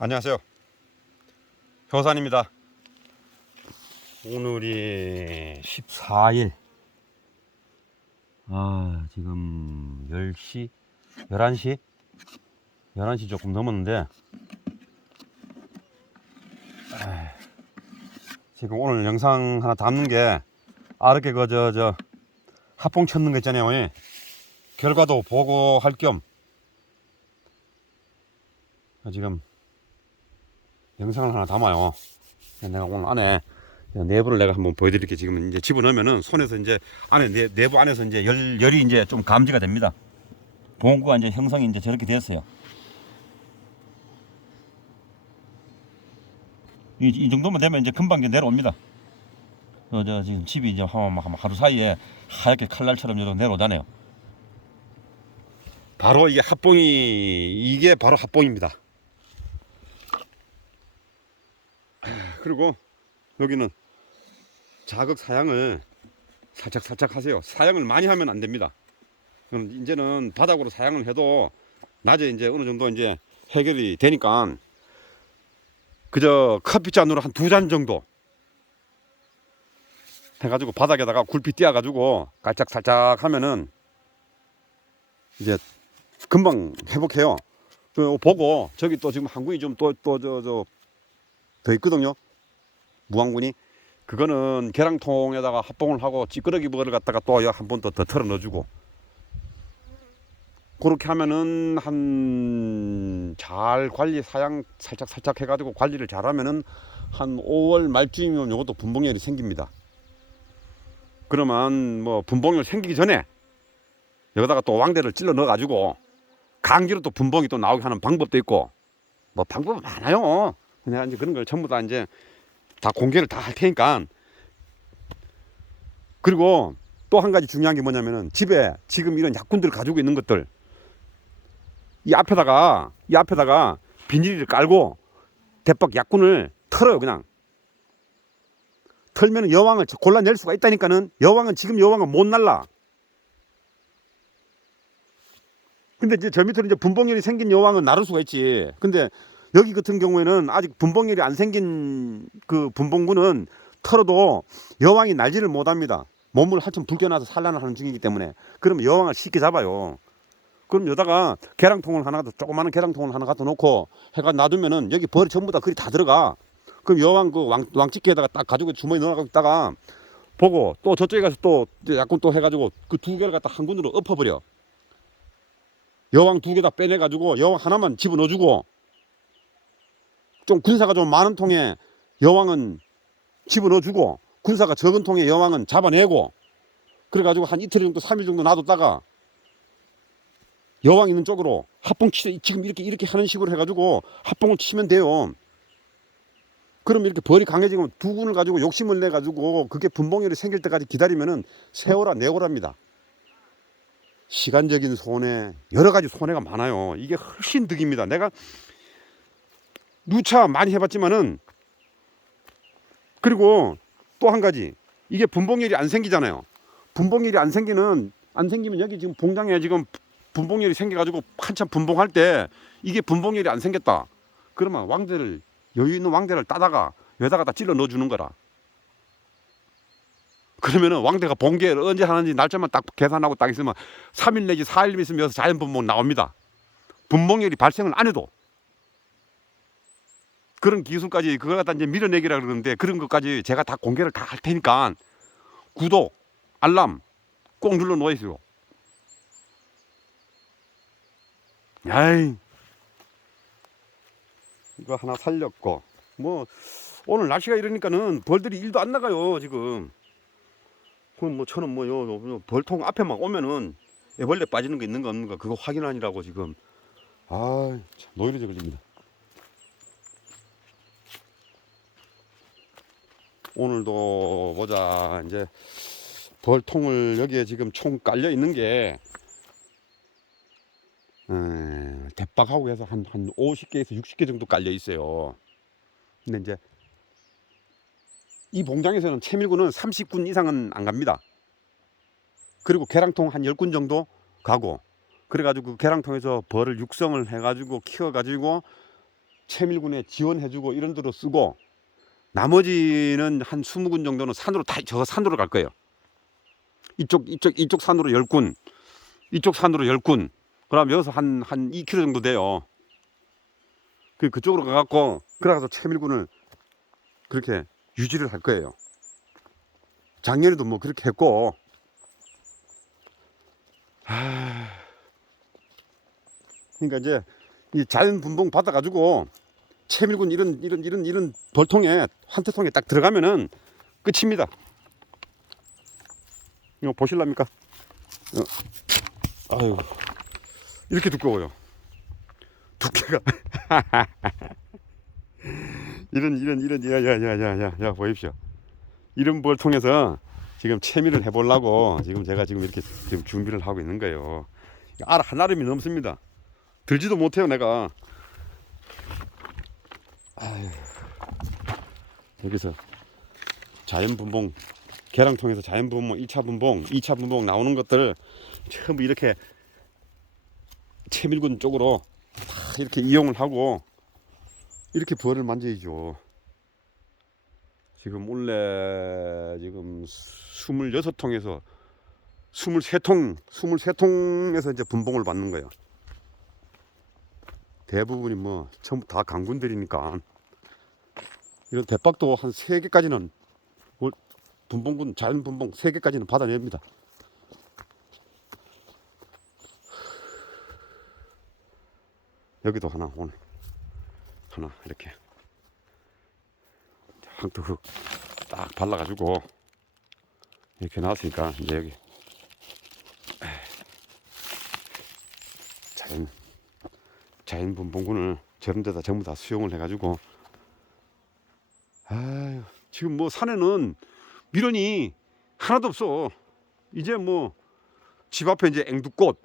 안녕하세요. 효산입니다. 오늘이 14일. 아, 지금 10시, 11시? 11시 조금 넘었는데, 아, 지금 오늘 영상 하나 담는 게, 아르게 그, 저, 저, 합봉 쳤는 거 있잖아요. 예. 결과도 보고 할 겸, 지금 영상을 하나 담아요. 내가 오늘 안에 내부를 내가 한번 보여드릴게. 지금 이제 집어넣으면은 손에서 이제 안에 내, 내부 안에서 이제 열 열이 이제 좀 감지가 됩니다. 봉구가 이제 형성이 이제 저렇게 됐어요. 이, 이 정도면 되면 이제 금방 이제 내려옵니다. 어, 저 지금 집이 이제 하루 사이에 하얗게 칼날처럼 이렇게 내려오잖아요. 바로 이게 합봉이 이게 바로 합봉입니다. 그리고 여기는 자극 사양을 살짝 살짝 하세요. 사양을 많이 하면 안 됩니다. 그럼 이제는 바닥으로 사양을 해도 낮에 이제 어느 정도 이제 해결이 되니까 그저 커피 잔으로 한 두 잔 정도 해가지고 바닥에다가 굴피 띄어가지고 깔짝 살짝 하면은 이제 금방 회복해요. 그 보고 저기 또 지금 한군이 좀 또 또 저 저 더 있거든요. 무항군이 그거는 계량통에다가 합봉을 하고 찌끄러기 버를 갖다가 또 한 번 더 더 털어 넣어주고 그렇게 하면은 한 잘 관리 사양 살짝 살짝 해가지고 관리를 잘하면은 한 5월 말쯤이면 이것도 분봉열이 생깁니다. 그러면 뭐 분봉열 생기기 전에 여기다가 또 왕대를 찔러 넣어가지고 강제로 또 분봉이 또 나오게 하는 방법도 있고 뭐 방법은 많아요. 그냥 이제 그런 걸 전부 다 이제 다 공개를 다 할 테니까. 그리고 또 한 가지 중요한 게 뭐냐면은 집에 지금 이런 약군들을 가지고 있는 것들. 이 앞에다가 이 앞에다가 비닐을 깔고 대박 약군을 털어요 그냥. 털면은 여왕을 골라낼 수가 있다니까는 여왕은 지금 여왕은 못 날라. 근데 이제 저 밑으로 이제 분봉열이 생긴 여왕은 나를 수가 있지. 근데 여기 같은 경우에는 아직 분봉열이 안 생긴 그 분봉군은 털어도 여왕이 날지를 못합니다. 몸을 한참 불겨놔서 산란을 하는 중이기 때문에 그럼 여왕을 쉽게 잡아요. 그럼 여기다가 계량통을 하나 더 조그마한 계량통을 하나 갖다 놓고 해가 놔두면은 여기 벌이 전부 다 그리 다 들어가. 그럼 여왕 그 왕, 왕집게에다가 딱 가지고 주머니 넣어가고 있다가 보고 또 저쪽에 가서 또 약군 또 해가지고 그 두 개를 갖다 한 군으로 엎어버려. 여왕 두 개 다 빼내가지고 여왕 하나만 집어넣어주고 좀 군사가 좀 많은 통에 여왕은 집어넣어주고 군사가 적은 통에 여왕은 잡아내고 그래가지고 한 이틀 정도 삼일 정도 놔뒀다가 여왕 있는 쪽으로 합봉 치 지금 이렇게 이렇게 하는 식으로 해가지고 합봉을 치면 돼요. 그럼 이렇게 벌이 강해지면 두 군을 가지고 욕심을 내 가지고 그게 분봉열이 생길 때까지 기다리면은 세월아 네고랍니다. 시간적인 손해 여러 가지 손해가 많아요. 이게 훨씬 득입니다. 내가 누차 많이 해봤지만은 그리고 또 한 가지 이게 분봉열이 안 생기잖아요. 분봉열이 안 생기는 안 생기면 여기 지금 봉장에 지금 분봉열이 생겨가지고 한참 분봉할 때 이게 분봉열이 안 생겼다. 그러면 왕대를 여유 있는 왕대를 따다가 여기다가 다 찔러 넣어주는 거라. 그러면은 왕대가 봉계를 언제 하는지 날짜만 딱 계산하고 딱 있으면 3일 내지 4일 있으면 자연 분봉 나옵니다. 분봉열이 발생을 안 해도 그런 기술까지 그걸 갖다 이제 밀어내기라 그러는데 그런 것까지 제가 다 공개를 다 할 테니까 구독, 알람 꼭 눌러 놓으세요. 야이 이거 하나 살렸고 뭐 오늘 날씨가 이러니까는 벌들이 일도 안 나가요 지금. 그럼 뭐 저는 뭐요 요 벌통 앞에만 오면은 애벌레 빠지는 거 있는 거 없는 거 그거 확인하느라고 지금 아 노이로제 걸립니다. 오늘도 보자 이제 벌통을 여기에 지금 총 깔려 있는 게 음, 대박하고 해서 한, 한 50개에서 60개 정도 깔려 있어요. 근데 이제 이 봉장에서는 채밀군은 30군 이상은 안 갑니다. 그리고 계량통 한 10군 정도 가고 그래가지고 그 계량통에서 벌을 육성을 해가지고 키워가지고 채밀군에 지원해주고 이런 데로 쓰고 나머지는 한 20군 정도는 산으로 다 저 산으로 갈 거예요. 이쪽 이쪽 이쪽 산으로 10군, 이쪽 산으로 10군. 그럼 여기서 한 한 2km 정도 돼요. 그 그쪽으로 가 갖고 그래가서 채밀군을 그렇게 유지를 할 거예요. 작년에도 뭐 그렇게 했고. 아, 그러니까 이제 이 자연 분봉 받아가지고 채밀군 이런 이런 이런 이런 돌통에 환태통에 딱 들어가면은 끝입니다. 이거 보실랍니까? 어. 아유 이렇게 두꺼워요. 두께가 이런 이런 이런 야야야야야야 보십시오. 이런 볼 통해서 지금 채미를 해보려고 지금 제가 지금 이렇게 지금 준비를 하고 있는 거예요. 알 하나름이 넘습니다. 들지도 못해요 내가. 아유, 여기서 자연 분봉 계량통에서 자연 분봉 1차 분봉 2차 분봉 나오는 것들을 전부 이렇게 채밀군 쪽으로 다 이렇게 이용을 하고 이렇게 벌을 만져야죠. 지금 원래 지금 26통에서 23통, 23통에서 이제 분봉을 받는 거예요. 대부분이 뭐 전부 다 강군들이니까. 이런 대박도 한 3개까지는 분봉군 자연 분봉 3개까지는 받아냅니다. 여기도 하나 오늘. 하나 이렇게. 황토흙 딱 발라가지고 이렇게 나왔으니까 이제 여기. 자연 자연 분봉군을 저런 데다 전부 다 수용을 해가지고 아유 지금 뭐 산에는 미련이 하나도 없어 이제 뭐 집 앞에 이제 앵두꽃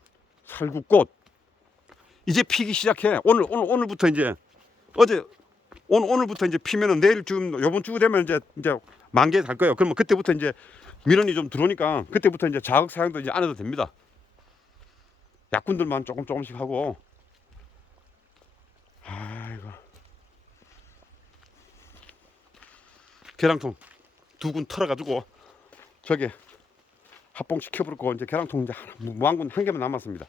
살구꽃 이제 피기 시작해 오늘 오늘 오늘부터 이제 어제 오늘 오늘부터 이제 피면은 내일 좀 요번 주 되면 이제 이제 만개 달 거예요. 그러면 그때부터 이제 민원이 좀 들어오니까 그때부터 이제 자극 사용도 이제 안 해도 됩니다. 약군들만 조금 조금씩 하고 아이고. 계량통 두 군 털어가지고 저기 합봉 시켜버리고 이제 계량통 이제 하나, 무- 무한군 한 개만 남았습니다.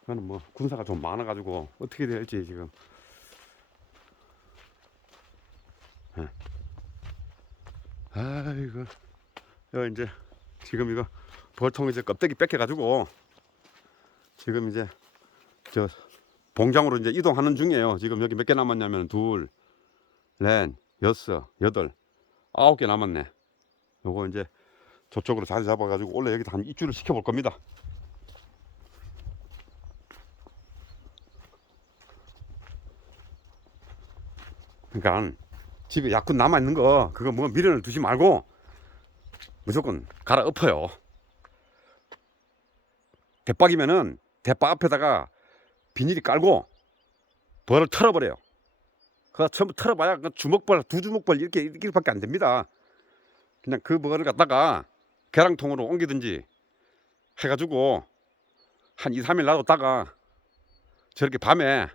그거는 뭐 군사가 좀 많아가지고 어떻게 될지 지금. 아이고. 이거 이제 지금 이거 벌통 이제 껍데기 뺏겨가지고 지금 이제 저 봉장으로 이제 이동하는 중이에요. 지금 여기 몇 개 남았냐면 둘, 넷, 여섯, 여덟, 아홉 개 남았네. 요거 이제 저쪽으로 자리 잡아가지고 원래 여기다 한 입주를 시켜볼 겁니다. 그러니까 집에 약군 남아 있는 거 그거 뭐 미련을 두지 말고 무조건 갈아 엎어요. 대박이면은 대박 앞에다가 비닐이 깔고 벌을 털어버려요. 그거 전부 털어봐야 그 주먹벌 두 주먹벌 이렇게 이렇게밖에 안 됩니다. 그냥 그 벌을 갖다가 계량통으로 옮기든지 해가지고 한 2, 3일 놔뒀다가 저렇게 밤에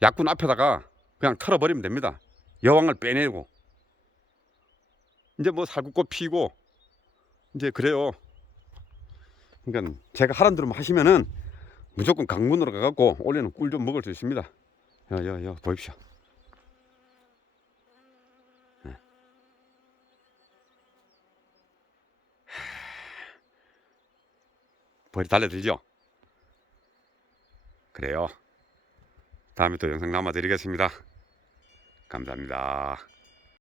약군 앞에다가 그냥 털어버리면 됩니다. 여왕을 빼내고 이제 뭐 살구꽃 피고 이제 그래요. 그러니까 제가 하란 대로 하시면은 무조건 강문으로 가갖고 올해는 꿀 좀 먹을 수 있습니다. 야야야 보십시오. 예. 벌이 달려들죠? 그래요. 다음에 또 영상 남아드리겠습니다. 감사합니다.